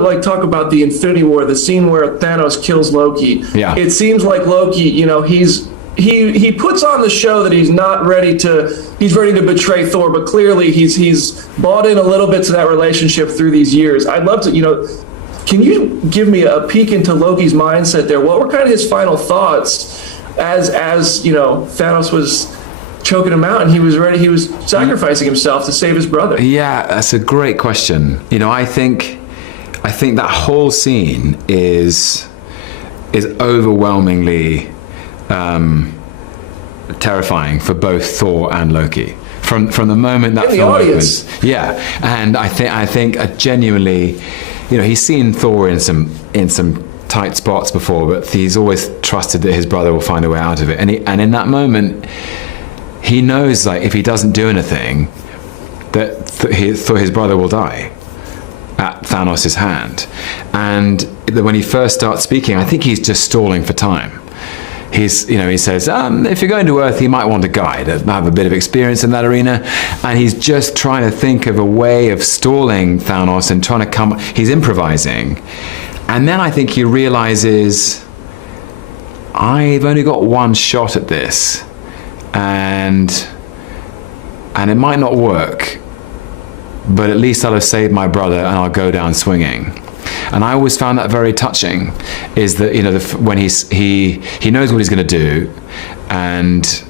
to talk about the Infinity War, the scene where Thanos kills Loki. Yeah. It seems like Loki, he puts on the show that he's ready to betray Thor, but clearly he's bought in a little bit to that relationship through these years. I'd love to, can you give me a peek into Loki's mindset there? What were kind of his final thoughts as Thanos was choking him out and he was sacrificing himself to save his brother? Yeah, that's a great question. I think that whole scene is overwhelmingly terrifying for both Thor and Loki. From the moment that film opens, and I think genuinely, he's seen Thor in some tight spots before, but he's always trusted that his brother will find a way out of it. And in that moment, he knows, like, if he doesn't do anything, that his brother will die at Thanos' hand. And when he first starts speaking, I think he's just stalling for time. He says, if you're going to Earth, you might want a guide, have a bit of experience in that arena. And he's just trying to think of a way of stalling Thanos and trying to he's improvising. And then I think he realizes, I've only got one shot at this, and it might not work, but at least I'll have saved my brother and I'll go down swinging. And I always found that very touching, is that, when he knows what he's going to do. And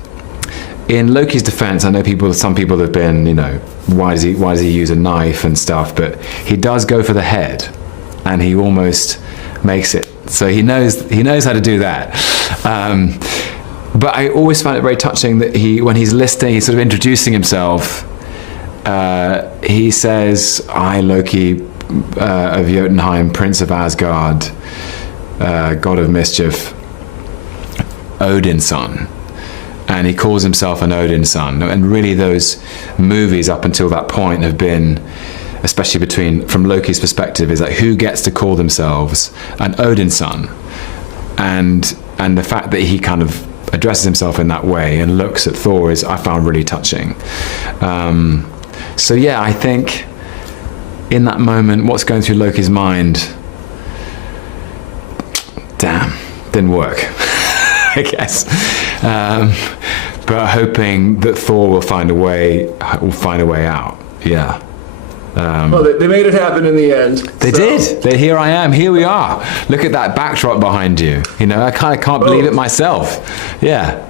in Loki's defense, I know some people have been, why does he use a knife and stuff, but he does go for the head and he almost makes it. So he knows how to do that. But I always found it very touching that when he's listening, he's sort of introducing himself. He says, "I, Loki, of Jotunheim, Prince of Asgard, God of Mischief, Odin's son." And he calls himself an Odin's son. And really those movies up until that point have been, especially from Loki's perspective, is like, who gets to call themselves an Odin's son? And the fact that he kind of addresses himself in that way and looks at Thor I found really touching. So yeah, I think in that moment, what's going through Loki's mind? Damn, didn't work, I guess. But hoping that Thor will find a way out. Yeah. Well, they made it happen in the end. They did. Here I am. Here we are. Look at that backdrop behind you. I kind of can't believe it myself. Yeah.